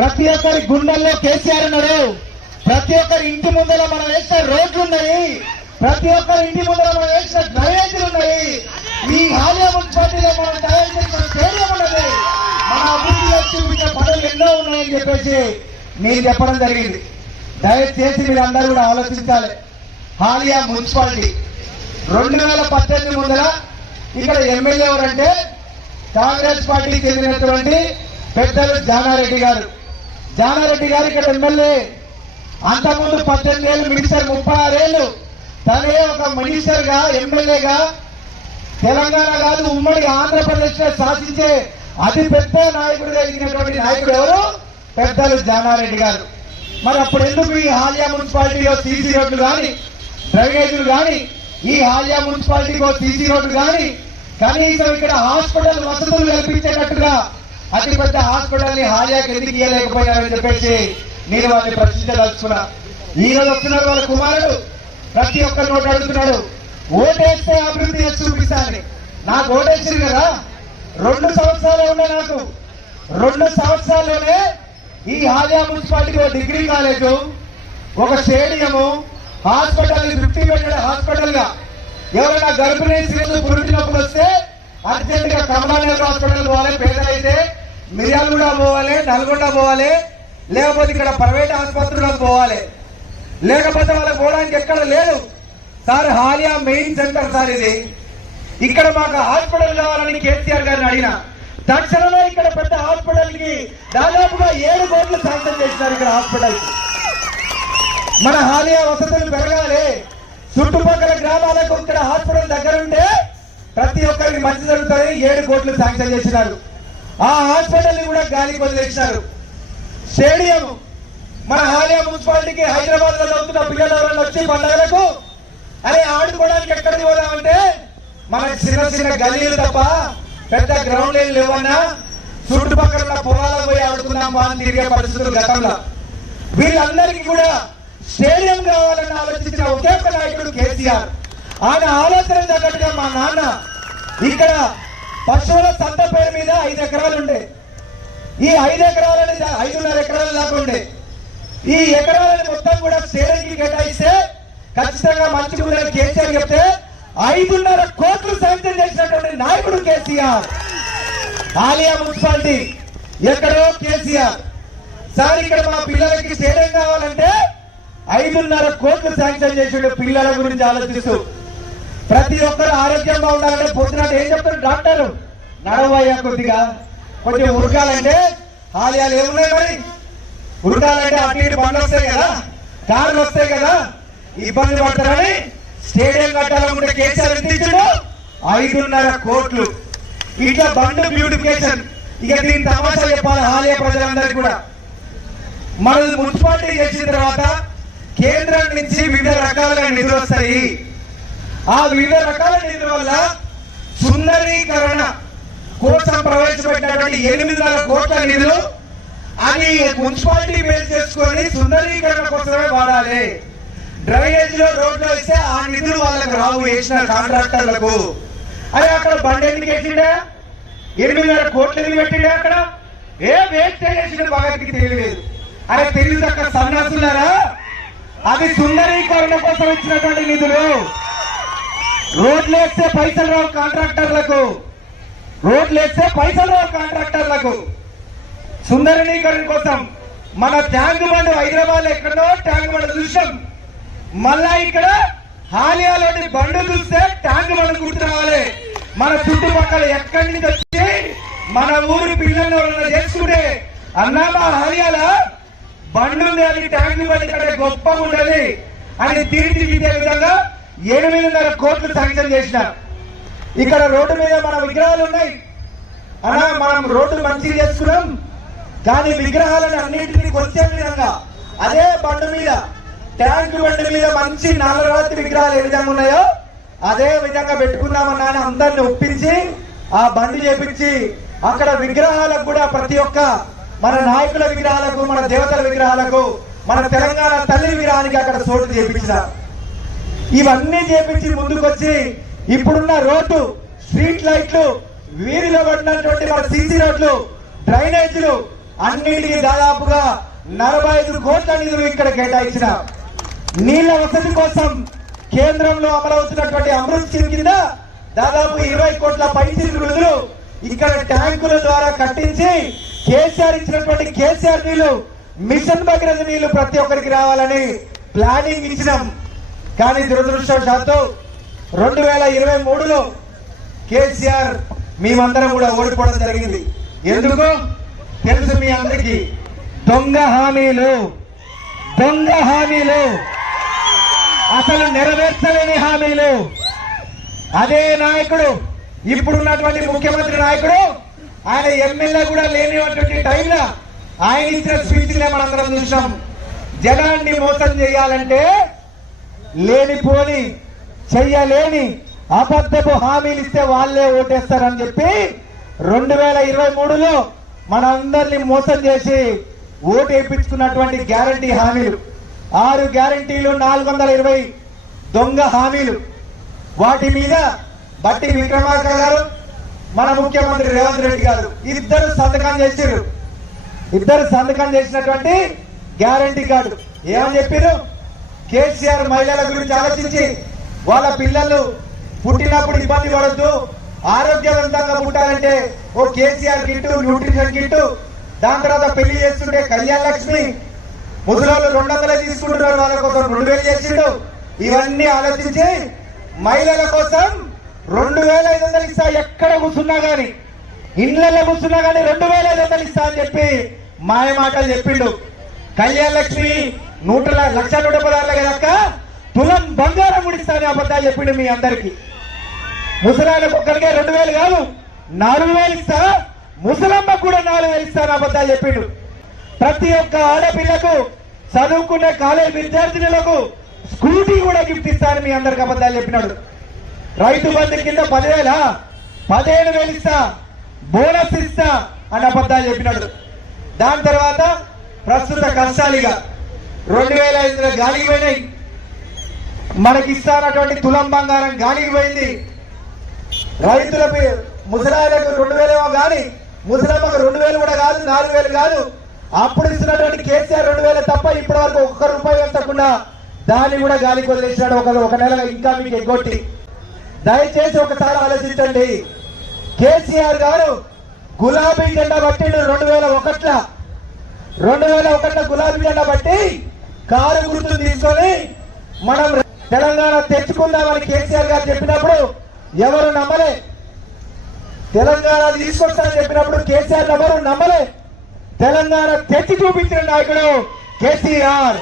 ప్రతి ఒక్కరి గుండెల్లో కేసీఆర్ ఉన్నారు. ప్రతి ఒక్కరి ఇంటి ముందర మనం వేసిన రోడ్లు ఉన్నాయి. ప్రతి ఒక్కరి ఇంటి ముందర మనం వేసిన డ్రైనేజీలు ఉన్నాయి. ఈ హాలియా మున్సిపాలిటీలో మనం తయారు చేసిన స్టేడియం ఉన్నది. మన అభివృద్ధిలో చూపించిన పనులు ఎన్నో ఉన్నాయని చెప్పేసి నేను చెప్పడం జరిగింది. దయచేసి మీరు అందరూ కూడా ఆలోచించాలి. హాలియా మున్సిపాలిటీ. రెండు వేల పద్దెనిమిది ముందర ఇక్కడ ఎమ్మెల్యే ఎవరంటే కాంగ్రెస్ పార్టీకి చెందినటువంటి పెద్దలు జానారెడ్డి గారు. జానారెడ్డి గారు ఇక్కడ ఎమ్మెల్యే. అంతకుముందు పద్దెనిమిది ఏళ్ళు మినిస్టర్ ముప్పై ఆరేళ్ళు తనే ఒక మినిస్టర్గా ఎమ్మెల్యేగా తెలంగాణ కాదు ఉమ్మడి ఆంధ్రప్రదేశ్ శాసించే అతి పెద్ద నాయకుడిగా ఎదిగినటువంటి నాయకుడు ఎవరు? పెద్దలు జానారెడ్డి గారు. మరి అప్పుడు ఎందుకు ఈ హాలియా మున్సిపాలిటీలో సీసీ రోడ్లు కానీ డ్రైనేజీలు కానీ ఈ హాలియా మున్సిపాలిటీలో సీసీ రోడ్లు కానీ కనీసం ఇక్కడ హాస్పిటల్ వసతులు కల్పించేటట్టుగా అతి పెద్ద హాస్పిటల్ని హాజాకి ఎందుకు ఇవ్వలేకపోయారని చెప్పేసి నేను వాళ్ళని ప్రశ్నించదలుచుకున్నా ఈ రోజు వస్తున్నారు వాళ్ళ కుమారుడు. ప్రతి ఒక్కరు నోటి అడుగుతున్నాడు ఓటేస్తే అభివృద్ధి చేసి చూపిస్తానని. నాకు ఓటేసింది కదా. రెండు సంవత్సరాలు ఉన్నాయి నాకు. రెండు సంవత్సరాల్లోనే ఈ హాజా మున్సిపాలిటీకి ఒక డిగ్రీ కాలేజు ఒక స్టేడియము హాస్పిటల్ ఫిఫ్టీ తృప్తి పెట్టిన హాస్పిటల్గా ఎవరైనా గర్భిణీ స్త్రీలు పురుటినప్పుడు వస్తే అర్జెంట్గా కమలానగర్ హాస్పిటల్ ద్వారా పేదలైతే మిర్యాలగూడ పోవాలి నల్గొండ పోవాలి లేకపోతే ఇక్కడ ప్రైవేట్ ఆసుపత్రులకు పోవాలి. లేకపోతే వాళ్ళకి పోవడానికి ఎక్కడ లేదు. Sir Haliya main centre sir ఇది. ఇక్కడ మాకు హాస్పిటల్ కావాలని కేసీఆర్ గారిని అడిగిన. తక్షణమే ఇక్కడ పెద్ద హాస్పిటల్కి దాదాపుగా ఏడు కోట్లు శాంక్షన్ చేసినారు ఇక్కడ హాస్పిటల్. మన హాలియా వసతులు పెరగాలి. చుట్టుపక్కల గ్రామాలకు ఇక్కడ హాస్పిటల్ దగ్గర ఉంటే ప్రతి ఒక్కరికి మంచి జరుగుతుంది ఏడు కోట్లు శాంక్షన్ చేసినారు. ఆ హాస్పిటల్ని కూడా గాలికి వదిలేసినారు. స్టేడియం మన హాలియా మున్సిపాలిటీకి హైదరాబాద్లో చదువుతున్న పిల్లలు ఎవరైనా వచ్చి పండుగలకు అరే ఆడుకోవడానికి ఎక్కడికి పోదామంటే మన చిన్న చిన్న గల్లీలు తప్ప పెద్ద గ్రౌండ్ ఏం లేవన్నా చుట్టుపక్కల ఉన్న పొలాలకు పోయి ఆడుకుందాం బాగా తిరిగే పరిస్థితులు గతంలో. వీళ్ళందరికీ కూడా స్టేడియం కావాలని ఆలోచించిన ఒకే ఒక నాయకుడు కేసీఆర్. ఆయన ఆలోచన తగ్గట్టుగా మా నాన్న ఇక్కడ పశువుల సంత పేరు మీద ఐదు ఎకరాలు ఉండే. ఈ ఐదు ఎకరాలని ఐదున్నర ఎకరాలు దాకా ఉండే. ఈ ఎకరాలని మొత్తం కూడా స్టేడియంకి కేటాయిస్తే ఖచ్చితంగా మంచి కూడా కేసీఆర్ చెప్తే ఐదున్నర కోట్లు శాంక్షన్ చేసినటువంటి నాయకుడు కేసీఆర్. ఆలియా మున్సిపాలిటీ ఎక్కడో కేసీఆర్. సార్ ఇక్కడ మా పిల్లలకి స్టేడియం కావాలంటే ఐదున్నర కోట్లు శాంక్షన్ చేసాడు పిల్లల గురించి ఆలోచిస్తూ ప్రతి ఒక్కరు ఆరోగ్యంగా ఉండాలంటే పొద్దున ఏం చెప్తారు డాక్టర్? నడవయ్యా కొద్దిగా. కొంచెం ఉరకాలంటే ఆలయాలు ఏమున్నాయి మరి? ఉరకాలంటే అటు ఇటు బండ్లు వస్తాయి కదా? కార్లు వస్తాయి కదా? ఇబ్బంది పడతారని స్టేడియం కట్టాలనుకుంటే కేసీఆర్ ఎంత ఇచ్చాడు? ఐదున్నర కోట్లు. ఇట్లా బండ్ బ్యూటిఫికేషన్. ఇక దీని తమాషా చెప్పాలి ఆలయ ప్రజలందరికీ కూడా. మనది మున్సిపాలిటీ చేసిన తర్వాత కేంద్రం నుంచి వివిధ రకాలుగా నిధులు వస్తాయి. ఆ వివిధ రకాల నిధుల వల్ల సుందరీకరణ కోసం ప్రవేశపెట్టినటువంటి ఎనిమిదిన్నర కోట్ల నిధులు అది మున్సిపాలిటీ బేస్ చేసుకొని సుందరీకరణ కోసమే వాడాలి. డ్రైనేజ్లో రోడ్లు వేస్తే ఆ నిధులు వాళ్ళకు రావు వేసిన కాంట్రాక్టర్లకు. అరే అక్కడ బండి ఎందుకు వేసిండే ఎనిమిదిన్నర కోట్లు ఎందుకు పెట్టిండే అక్కడ? ఏ వేస్ట్ చేసిన భగత్కి తెలియలేదు. అరే తెలియదు అక్కడ సన్నాసులారా అది సుందరీకరణ కోసం ఇచ్చినటువంటి నిధులు. రోడ్లు వేస్తే పైసలు రావు కాంట్రాక్టర్లకు. రోడ్లు వేస్తే పైసలు రావు కాంట్రాక్టర్లకు. సుందరణీకరణ కోసం మన ట్యాంక్ బండ్ హైదరాబాద్ ఎక్కడో ట్యాంక్ బండ్ చూసాం. మళ్ళా ఇక్కడ హాలియాలోని బండ్లు చూస్తే ట్యాంక్ బండ్ గుర్తు రావాలి మన చుట్టుపక్కల ఎక్కడి నుంచి వచ్చి మన ఊరి పిల్లలు ఎవరైనా చేసుకుంటే అన్నా మా హాలియాల బండు ఉంది అది ట్యాంక్ బండ్ ఇక్కడ గొప్పగా ఉండదు అని తీర్చిదిద్దే విధంగా ఎనిమిదిన్నర కోట్లు శాంక్షన్ చేసినారు. ఇక్కడ రోడ్డు మీద మన విగ్రహాలు ఉన్నాయి. అన్నా మనం రోడ్డు మంచిగా చేసుకున్నాం కానీ విగ్రహాలను అన్నింటినీ కొచ్చే విధంగా అదే బండ మీద ట్యాంక్ బండి మీద మంచి నల్లరాతి విగ్రహాలు ఏ విధంగా ఉన్నాయో అదే విధంగా పెట్టుకుందామని నాన్న అందరిని ఒప్పించి ఆ బండి చేపించి అక్కడ విగ్రహాలకు కూడా ప్రతి ఒక్క మన నాయకుల విగ్రహాలకు మన దేవతల విగ్రహాలకు మన తెలంగాణ తల్లి విగ్రహానికి అక్కడ చోటు చేపించినారు. ఇవన్నీ చేపించి ముందుకొచ్చి ఇప్పుడున్న రోడ్డు స్ట్రీట్ లైట్లు వీధిలో పడినటువంటి మన సీసీ రోడ్లు డ్రైనేజీలు అన్నిటికీ దాదాపుగా నలభై ఐదు కోట్ల నిధులు ఇక్కడ కేటాయించిన. నీళ్ళ వసతి కోసం కేంద్రంలో అమలవుతున్నటువంటి అమృత్ స్కీమ్ కింద దాదాపు ఇరవై కోట్ల పైసలు నిధులు ఇక్కడ ట్యాంకుల ద్వారా కట్టించి కేసీఆర్ ఇచ్చినటువంటి కేసీఆర్ నీళ్ళు మిషన్ భగీరథ నీళ్ళు ప్రతి ఒక్కరికి రావాలని ప్లానింగ్ ఇచ్చినాం. కానీ దురదృష్టవశాత్తు రెండు వేల ఇరవై మూడులో కేసీఆర్ మేమందరం కూడా ఓడిపోవడం జరిగింది. ఎందుకు తెలుసు మీ అందరికీ దొంగ హామీలు దొంగ హామీలు అసలు నెరవేర్చలేని హామీలు. అదే నాయకుడు ఇప్పుడున్నటువంటి ముఖ్యమంత్రి నాయకుడు ఆయన ఎమ్మెల్యే కూడా లేనిటువంటి టైంలో ఆయన ఇచ్చిన స్పీచ్లే మనందరం చూసాం జనాన్ని మోసం చేయాలంటే లేనిపోని చెయ్యలేని అబద్ధపు హామీలు ఇస్తే వాళ్ళే ఓటేస్తారని చెప్పి రెండు వేల ఇరవై మూడులో మనందరినీ మోసం చేసి ఓటు వేయించుకున్నటువంటి గ్యారంటీ హామీలు. ఆరు గ్యారంటీలు నాలుగు వందల ఇరవై దొంగ హామీలు. వాటి మీద బట్టి విక్రమార్క గారు మన ముఖ్యమంత్రి రేవంత్ రెడ్డి గారు ఇద్దరు సంతకం చేశారు ఇద్దరు సంతకం చేసినటువంటి గ్యారంటీ కార్డు. ఏమని చెప్పారు కేసీఆర్ మహిళల గురించి ఆలోచించి వాళ్ళ పిల్లలు పుట్టినప్పుడు ఇబ్బంది పడద్దు ఆరోగ్యవంతంగా పుట్టాలంటే ఓ కేసీఆర్ కిట్టు న్యూట్రిషన్ కిట్టు దాని తర్వాత పెళ్ళి చేస్తుంటే కళ్యాణ లక్ష్మి ముసలోళ్ళు రెండు వందలు తీసుకుంటున్నారు వాళ్ళ కోసం రెండు వేలు చేసిండు. ఇవన్నీ ఆలోచించి మహిళల కోసం రెండు వేల ఐదు వందలు ఇస్తా ఎక్కడ కూర్చున్నా గాని ఇండ్లలో కూర్చున్నా గాని రెండు వేల ఐదు వందలు ఇస్తా అని చెప్పి మాయ మాటలు చెప్పిండు. కళ్యాణ లక్ష్మి నూట లక్ష నూట పదార్లు కదక్క తులం బంగారం గుడిస్తా అని అబద్ధాలు చెప్పిండు మీ అందరికి. ముసలాయన ఒక్కరికే రెండు వేలు కాదు నాలుగు వేలు ఇస్తా. ముసలమ్మ కూడా నాలుగు వేలు ఇస్తాను అబద్ధాలు చెప్పిండు. ప్రతి ఒక్క ఆడపిల్లకు చదువుకునే కాలేజ్ విద్యార్థినులకు స్కూటీ కూడా గిఫ్ట్ ఇస్తాను మీ అందరికి అబద్ధాలు చెప్పినాడు. రైతు బంధు కింద పదివేల? పదిహేను వేలు ఇస్తా. బోనస్ ఇస్తా అని అబద్ధాలు చెప్పినాడు. దాని తర్వాత ప్రస్తుత కష్టాలుగా రెండు వేల ఐదులో గాలికి పోయినాయి. మనకి ఇస్తానటువంటి తులం బంగారం గాలికి పోయింది. రైతుల ముసలాయిలకు రెండు వేలేమో కానీ ముసలమ్మకు రెండు వేలు కూడా కాదు నాలుగు వేలు కాదు. అప్పుడు ఇస్తున్నటువంటి కేసీఆర్ రెండు వేలు తప్ప ఇప్పటి వరకు ఒక్క రూపాయి ఎంతకుండా దాన్ని కూడా గాలికి వదిలేసినాడు. ఒక ఒక నెల ఇంకా మీకు ఎగ్గొట్టి. దయచేసి ఒకసారి ఆలోచించండి. కేసీఆర్ గారు గులాబీ జెండా పట్టిండు రెండు వేల ఒకట్ల. రెండు వేల ఒకట్ల గులాబీ జెండా పట్టి కారు గుర్తు తీసుకొని మనం తెలంగాణ తెచ్చుకుందామని కేసీఆర్ గారు చెప్పినప్పుడు ఎవరు నమ్మలే? తెలంగాణ తీసుకొస్తానని చెప్పినప్పుడు కేసీఆర్ ఎవరు నమ్మలే? తెలంగాణ తెచ్చి చూపించిన నాయకుడు కేసీఆర్.